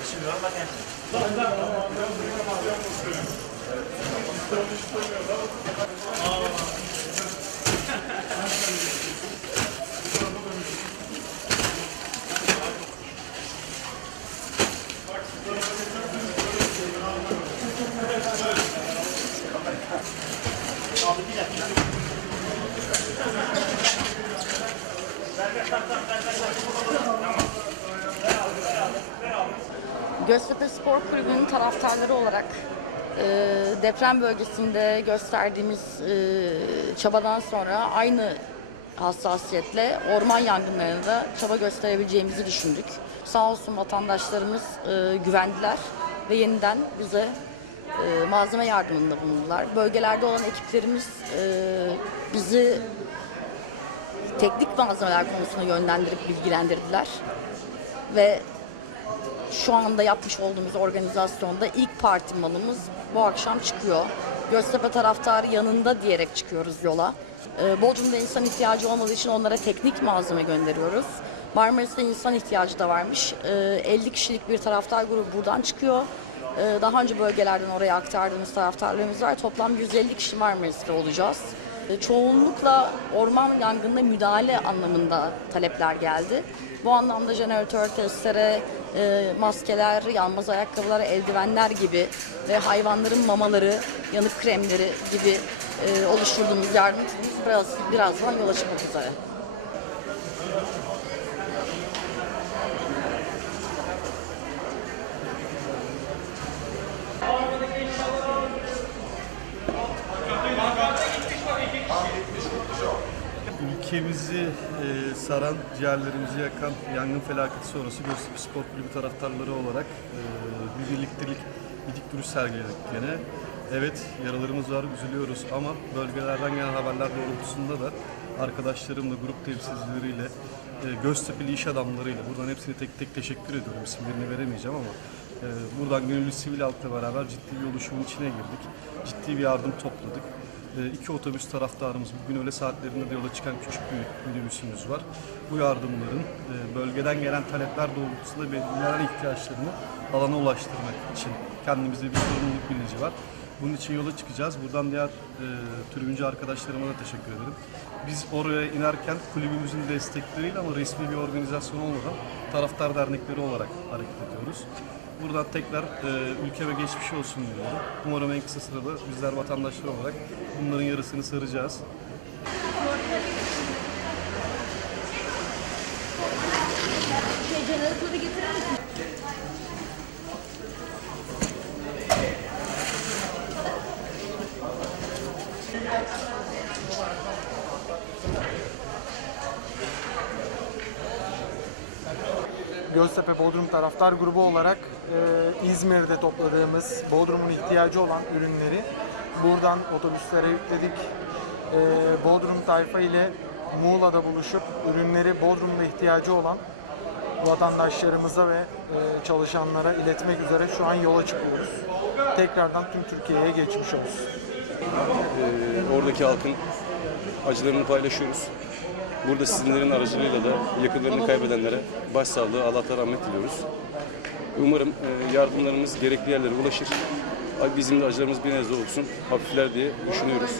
Kardeşim yorma kendini. Göztepe Spor Kulübü'nün taraftarları olarak e, deprem bölgesinde gösterdiğimiz e, çabadan sonra aynı hassasiyetle orman yangınlarında çaba gösterebileceğimizi düşündük. Sağ olsun vatandaşlarımız e, güvendiler ve yeniden bize e, malzeme yardımında bulundular. Bölgelerde olan ekiplerimiz e, bizi teknik malzemeler konusunda yönlendirip bilgilendirdiler ve şu anda yapmış olduğumuz organizasyonda ilk parti malımız bu akşam çıkıyor. Göztepe taraftarı yanında diyerek çıkıyoruz yola. Ee, Bodrum'da insan ihtiyacı olmadığı için onlara teknik malzeme gönderiyoruz. Marmaris'te insan ihtiyacı da varmış. Ee, 50 kişilik bir taraftar grubu buradan çıkıyor. Ee, Daha önce bölgelerden oraya aktardığımız taraftarlarımız var. Toplam 150 kişi Marmaris'te olacağız. Ee, Çoğunlukla orman yangınına müdahale anlamında talepler geldi. Bu anlamda jeneratör, testere, e, maskeler, yanmaz ayakkabılar, eldivenler gibi ve hayvanların mamaları, yanık kremleri gibi e, oluşturduğumuz yardımcımız biraz, birazdan yola çıkmak üzere. Ülkemizi e, saran, ciğerlerimizi yakan yangın felaketi sonrası Göztepe Spor Kulübü taraftarları olarak e, bir birliktelik, bir duruş sergiledik gene. Evet, yaralarımız var, üzülüyoruz ama bölgelerden gelen haberler doğrultusunda da arkadaşlarımla, grup temsilcileriyle, e, Göztepe'li iş adamlarıyla, buradan hepsine tek tek teşekkür ediyorum. İsimlerini veremeyeceğim ama e, buradan gönüllü sivil halkla beraber ciddi bir oluşumun içine girdik. Ciddi bir yardım topladık. E, iki otobüs taraftarımız bugün öğle saatlerinde de yola çıkan küçük bir minibüsümüz var. Bu yardımların e, bölgeden gelen talepler doğrultusunda belirlenen ihtiyaçlarını alana ulaştırmak için kendimizde bir sorumluluk bilinci var. Bunun için yola çıkacağız. Buradan diğer e, tribüncü arkadaşlarıma da teşekkür ederim. Biz oraya inerken kulübümüzün destekleriyle ama resmi bir organizasyon olmadan taraftar dernekleri olarak hareket ediyoruz. Buradan tekrar e, ülkeme geçmiş olsun diliyorum. Umarım en kısa sırada bizler vatandaşlar olarak bunların yarısını saracağız. Göztepe Bodrum Taraftar Grubu olarak e, İzmir'de topladığımız Bodrum'un ihtiyacı olan ürünleri buradan otobüslere yükledik. E, Bodrum tayfa ile Muğla'da buluşup ürünleri Bodrum'da ihtiyacı olan vatandaşlarımıza ve e, çalışanlara iletmek üzere şu an yola çıkıyoruz. Tekrardan tüm Türkiye'ye geçmiş olsun. Ee, oradaki halkın acılarını paylaşıyoruz. Burada sizinlerin aracılığıyla da yakınlarını kaybedenlere başsağlığı, Allah'tan rahmet diliyoruz. Umarım e, yardımlarımız gerekli yerlere ulaşır. Bizim de acılarımız bir nebze olsun, hafifler diye düşünüyoruz.